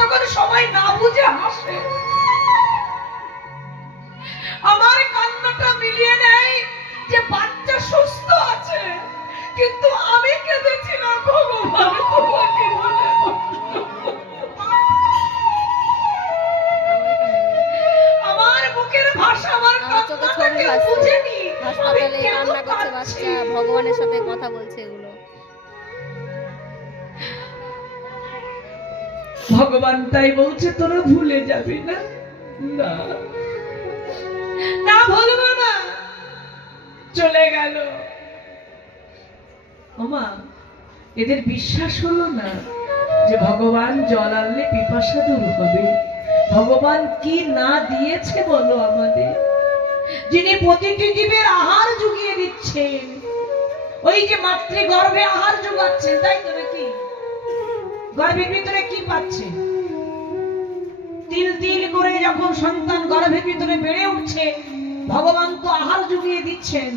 তখন সবাই না বুঝে হাসে। আমার কান্নাটা মিলিয়ে নেয় যে বাচ্চা সুস্থ আছে, কিন্তু আমি কেঁদেছিলাম ভগবান তোমাকে বলে। আমার মুখের ভাষা আমার কান্নাটাকে বুঝেনি। হাসপাতালে কান্না করছে বাচ্চা, ভগবানের সাথে কথা বলছে। এগুলো ভগবান তাই বলছে তোরা ভুলে যাবি না। না না, ভুলবো না। চলে গেল। ওমা, এদের বিশ্বাস হলো না যে ভগবান জল আনলে পিপাসা দূর হবে। ভগবান কি না দিয়েছে বলো আমাদের, যিনি প্রতিটি জীবের আহার জুগিয়ে দিচ্ছেন। ওই যে মাতৃগর্ভে আহার জুগাচ্ছেন, তাই তো নাকি? গর্ভের ভিতরে কি পাচ্ছে? তিল তিল করে যখন সন্তান গর্ভের ভিতরে বেড়ে উঠছে, ভগবান তো আহার জুগিয়ে দিচ্ছেন।